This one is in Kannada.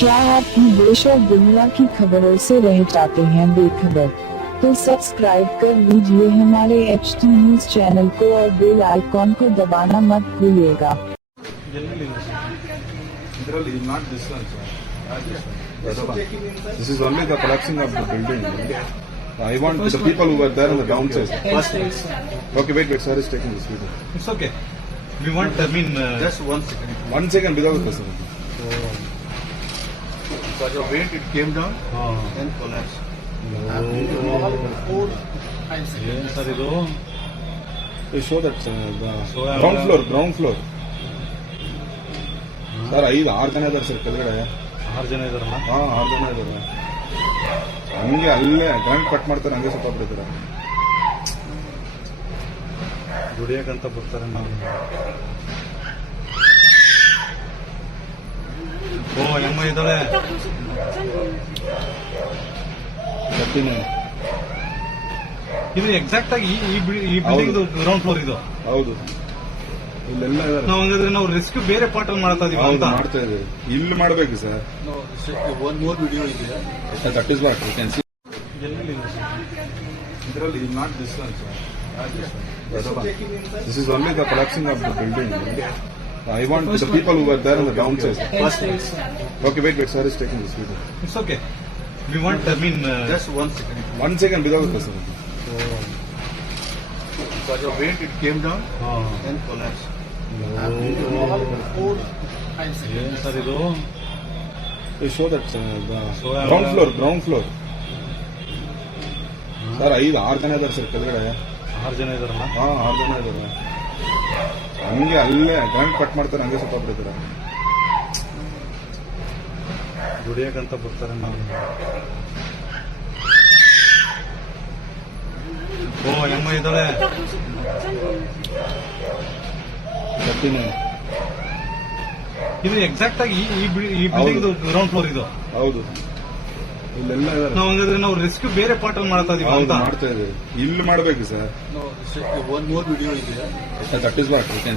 क्या आप देश और दुनिया की खबरों से रह जाते हैं बेखबर? तो सब्सक्राइब कर लीजिए हमारे HT न्यूज चैनल को और बेल आइकॉन को दबाना मत भूलिएगा। Not this one, sir. This is only the collapsing of the building. I want the people who were there on the downside. Okay, wait, sir is taking this video. It's okay. We want, Just 1 second. 1 second without the person. Because of weight, it came down and collapsed. They show that the ground floor. Sir 6 ಜನ ಇದಾರೆ ಸರ್ ಕೆಳಗಡೆ. 6 ಜನ ಇದಾರಲ್ಲ? 6 ಜನ ಇದಾರೆ. ಹಂಗೆ ಅಲ್ಲೇ ಗ್ರಾಂಡ್ ಕಟ್ ಮಾಡ್ತಾರೆ, ಹಂಗೆ ಸ್ವಲ್ಪ ಬಿಡ್ತಾರೆ. ದುಡಿಯಕಂತ ಬರ್ತಾರೆ ನಾವು. ಓ ಎಮ್ಮ ಇದ್ದಾಳೆ. 39. ಇದು ಎಕ್ಸಾಕ್ಟ್ ಆಗಿ ಈ ಬಿಲ್ಡಿಂಗ್ ಗ್ರೌಂಡ್ ಫ್ಲೋರ್ ಇದು. ಹೌದು, ಇಲ್ಲೆಲ್ಲ ಇದಾರೆ. ನಾವು ಹಂಗಾದ್ರೆ ನಾವು ರೆಸ್ಕ್ಯೂ ಬೇರೆ ಪಾರ್ಟ್ ಅಲ್ಲಿ ಮಾಡ್ತಾ ಇದೀವಿ ಅಂತ ಮಾಡ್ತಾ ಇದ್ದೀವಿ. ಇಲ್ಲಿ ಮಾಡಬೇಕು ಸರ್. ಒನ್ ಮೋರ್ ವಿಡಿಯೋ ಇದೆ. That is what you can see. ಇದರಲ್ಲಿ not this one sir. This is only the collapsing of the building. I want the people who were there on the downside. Okay, wait, sir is taking this video. It's okay. We want, Just 1 second. 1 second without the person. Because of weight, it came down and collapsed. Sir ಇದು They show that the ground floor. Sir 6 ಜನ ಇದಾರೆ ಸರ್ ಕೆಳಗಡೆ. 6 ಜನ ಇದಾರಲ್ಲ? 6 ಜನ ಇದಾರೆ. ಹಂಗೆ ಅಲ್ಲೇ ಗ್ರಾಂಡ್ ಕಟ್ ಮಾಡ್ತಾರೆ, ಹಂಗೆ ಸ್ವಲ್ಪ ಬಿಡ್ತಾರೆ. ದುಡಿಯಕಂತ ಬರ್ತಾರೆ ನಾವು. ಓ ಎಮ್ಮ ಇದ್ದಾಳೆ. 39. ಇದು ಎಕ್ಸಾಕ್ಟ್ ಆಗಿ ಈ ಬಿಲ್ಡಿಂಗ್ ಗ್ರೌಂಡ್ ಫ್ಲೋರ್ ಇದು. ಹೌದು, ಇಲ್ಲೆಲ್ಲ ಇದಾರೆ. ನಾವು ಹಂಗಾದ್ರೆ ನಾವು ರೆಸ್ಕ್ಯೂ ಬೇರೆ ಪಾರ್ಟ್ ಅಲ್ಲಿ ಮಾಡ್ತಾ ಇದೀವಿ ಅಂತ ಮಾಡ್ತಾ ಇದ್ದೀವಿ. ಇಲ್ಲಿ ಮಾಡಬೇಕು ಸರ್. ಒನ್ ಮೋರ್ ವಿಡಿಯೋ ಇದೆ. That is what you can C.